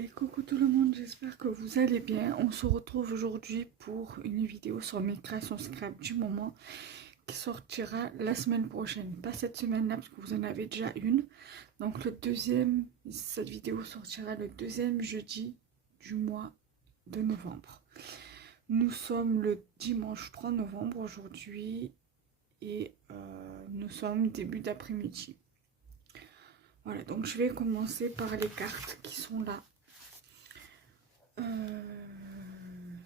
Et coucou tout le monde, j'espère que vous allez bien. On se retrouve aujourd'hui pour une vidéo sur mes créations scrap du moment qui sortira la semaine prochaine. Pas cette semaine-là parce que vous en avez déjà une. Donc cette vidéo sortira le deuxième jeudi du mois de novembre. Nous sommes le dimanche 3 novembre aujourd'hui et nous sommes début d'après-midi. Voilà, donc je vais commencer par les cartes qui sont là.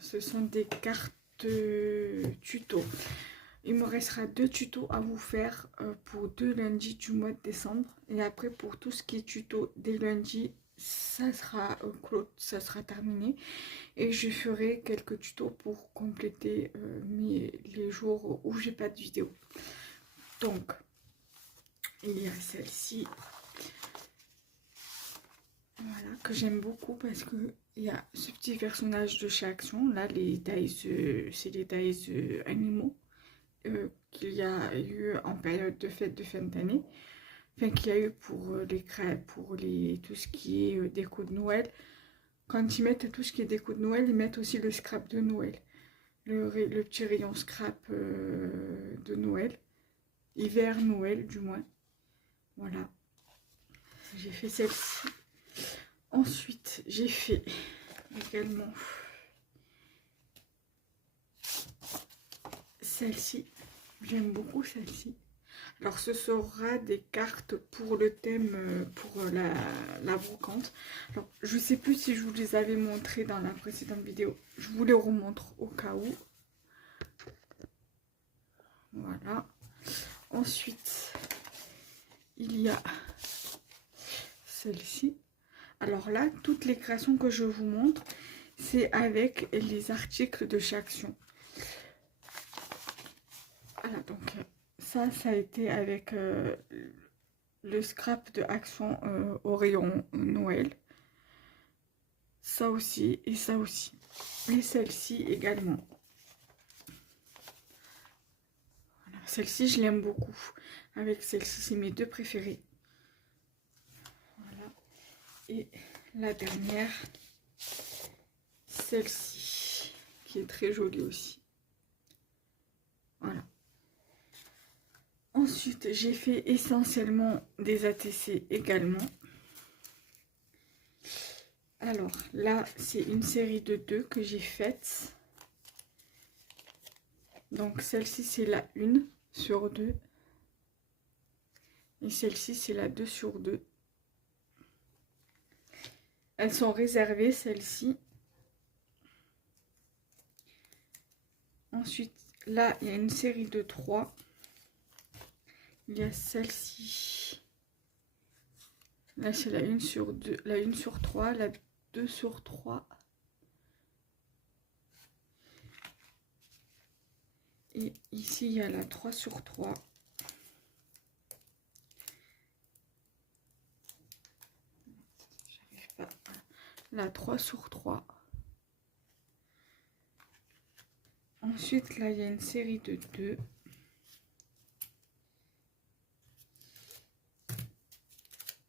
Ce sont des cartes tuto. Il me restera 2 tutos à vous faire pour 2 lundis du mois de décembre. Et après, pour tout ce qui est tuto des lundis, ça sera ça sera terminé. Et je ferai quelques tutos pour compléter les jours où j'ai pas de vidéo. Donc, il y a celle-ci. Voilà, que j'aime beaucoup parce que il y a ce petit personnage de chez Action. Là, les dies, c'est les dies animaux qu'il y a eu en période de fête de fin d'année. Enfin, qu'il y a eu pour les crêpes, pour tout ce qui est déco de Noël. Quand ils mettent tout ce qui est déco de Noël, ils mettent aussi le scrap de Noël. Le petit rayon scrap de Noël. Hiver, Noël, du moins. Voilà. J'ai fait celle-ci. Ensuite, j'ai fait également celle-ci. J'aime beaucoup celle-ci. Alors, ce sera des cartes pour le thème, pour la brocante. Alors, je ne sais plus si je vous les avais montrées dans la précédente vidéo. Je vous les remontre au cas où. Voilà. Ensuite, il y a celle-ci. Alors là, toutes les créations que je vous montre, c'est avec les articles de chez Action. Voilà, donc ça a été avec le scrap de Action au rayon Noël. Ça aussi et ça aussi. Et celle-ci également. Voilà, celle-ci, je l'aime beaucoup. Avec celle-ci, c'est mes 2 préférées. Voilà. Et la dernière, celle-ci, qui est très jolie aussi. Voilà. Ensuite, j'ai fait essentiellement des ATC également. Alors là, c'est une série de 2 que j'ai faite. Donc celle-ci, c'est la 1 sur 2. Et celle-ci, c'est la 2 sur 2. Elles sont réservées, celles-ci. Ensuite, là, il y a une série de 3. Il y a celle-ci. Là, c'est la 1 sur 2, la 1 sur 3, la 2 sur 3. Et ici, il y a la 3 sur 3. J'arrive pas. La 3 sur 3. Ensuite, là, il y a une série de 2.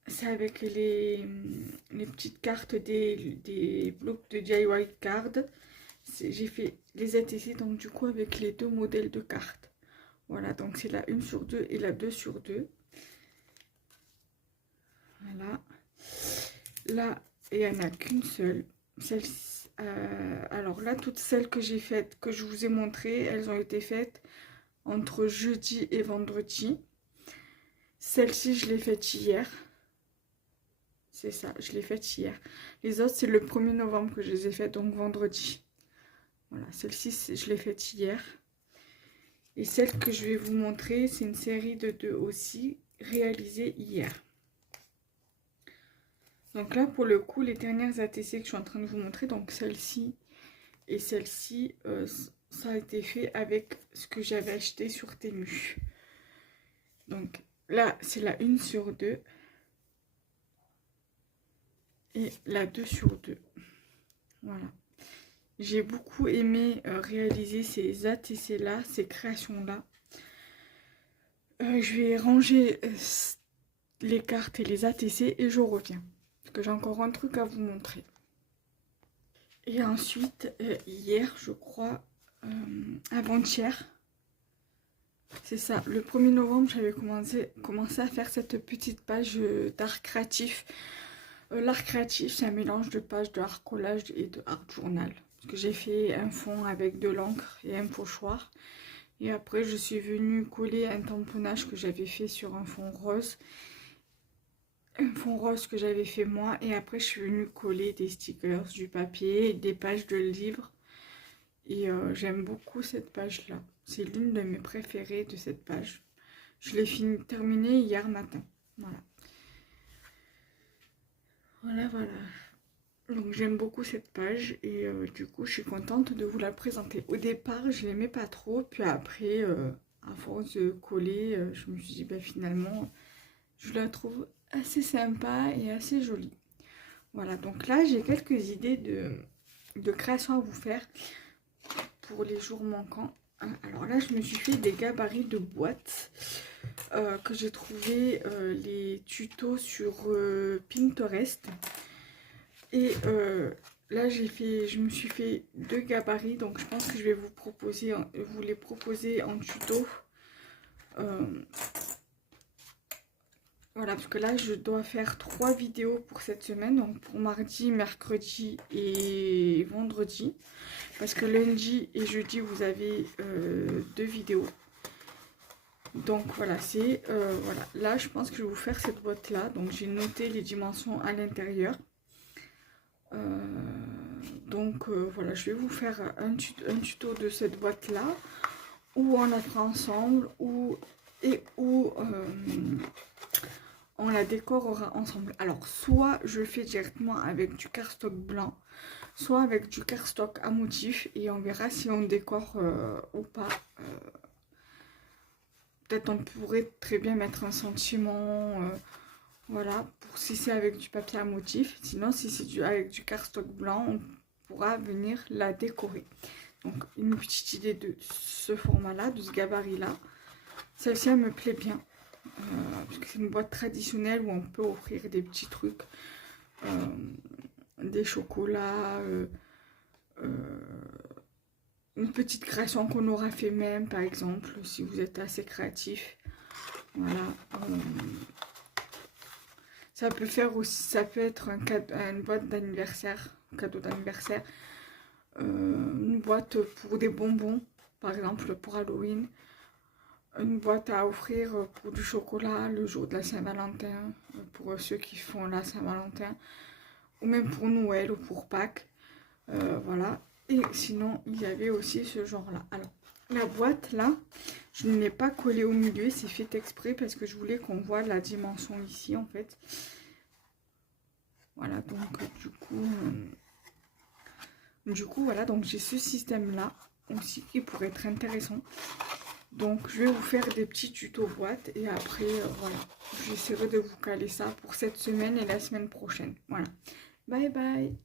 C'est avec les petites cartes des blocs de DIY card. J'ai fait les ATC, donc du coup, avec les 2 modèles de cartes. Voilà, donc c'est la 1 sur 2 et la 2 sur 2. Voilà. Là, il n'y en a qu'une seule. Alors là, toutes celles que j'ai faites, que je vous ai montrées, elles ont été faites entre jeudi et vendredi. Celle-ci, je l'ai faite hier. C'est ça, je l'ai faite hier. Les autres, c'est le 1er novembre que je les ai faites, donc vendredi. Voilà, celle-ci, je l'ai faite hier. Et celle que je vais vous montrer, c'est une série de 2 aussi, réalisée hier. Donc là, pour le coup, les dernières ATC que je suis en train de vous montrer, donc celle-ci et celle-ci, ça a été fait avec ce que j'avais acheté sur Temu. Donc là, c'est la 1 sur 2 et la 2 sur 2. Voilà. J'ai beaucoup aimé réaliser ces ATC-là, ces créations-là. Je vais ranger les cartes et les ATC et je reviens. Parce que j'ai encore un truc à vous montrer. Et ensuite, hier, je crois, avant-hier, c'est ça, le 1er novembre, j'avais commencé à faire cette petite page d'art créatif. L'art créatif, c'est un mélange de pages de art collage et de art journal. Parce que j'ai fait un fond avec de l'encre et un pochoir. Et après, je suis venue coller un tamponnage que j'avais fait sur un fond rose. Un fond rose que j'avais fait moi. Et après, je suis venue coller des stickers, du papier, des pages de livres. Et j'aime beaucoup cette page-là. C'est l'une de mes préférées de cette page. Je l'ai terminée hier matin. Voilà. Voilà. Donc j'aime beaucoup cette page et du coup je suis contente de vous la présenter. Au départ je l'aimais pas trop, puis après à force de coller, je me suis dit bah, finalement je la trouve assez sympa et assez jolie. Voilà, donc là j'ai quelques idées de création à vous faire pour les jours manquants. Alors là je me suis fait des gabarits de boîtes que j'ai trouvé les tutos sur Pinterest. Et là, je me suis fait 2 gabarits, donc je pense que je vais vous les proposer en tuto. Voilà, parce que là, je dois faire 3 vidéos pour cette semaine, donc pour mardi, mercredi et vendredi. Parce que lundi et jeudi, vous avez 2 vidéos. Donc voilà, voilà. Là, je pense que je vais vous faire cette boîte-là. Donc j'ai noté les dimensions à l'intérieur. Donc voilà, je vais vous faire un tuto de cette boîte là où on la fera ensemble où on la décorera ensemble. Alors soit je fais directement avec du cardstock blanc, soit avec du cardstock à motif et on verra si on décore ou pas. Peut-être on pourrait très bien mettre un sentiment, voilà, pour si c'est avec du papier à motif. Sinon, si c'est avec du cardstock blanc, on pourra venir la décorer. Donc, une petite idée de ce format-là, de ce gabarit-là. Celle-ci, elle me plaît bien. Parce que c'est une boîte traditionnelle où on peut offrir des petits trucs. Des chocolats. Une petite création qu'on aura fait même, par exemple, si vous êtes assez créatif. Voilà. Ça peut faire aussi, ça peut être une boîte d'anniversaire, un cadeau d'anniversaire, une boîte pour des bonbons, par exemple pour Halloween, une boîte à offrir pour du chocolat le jour de la Saint-Valentin, pour ceux qui font la Saint-Valentin, ou même pour Noël ou pour Pâques, voilà. Et sinon, il y avait aussi ce genre-là. Alors, la boîte là, je ne l'ai pas collée au milieu, c'est fait exprès parce que je voulais qu'on voit la dimension ici en fait. Voilà, donc du coup voilà, donc j'ai ce système là aussi qui pourrait être intéressant. Donc je vais vous faire des petits tutos boîte et après voilà, j'essaierai de vous caler ça pour cette semaine et la semaine prochaine. Voilà, bye bye.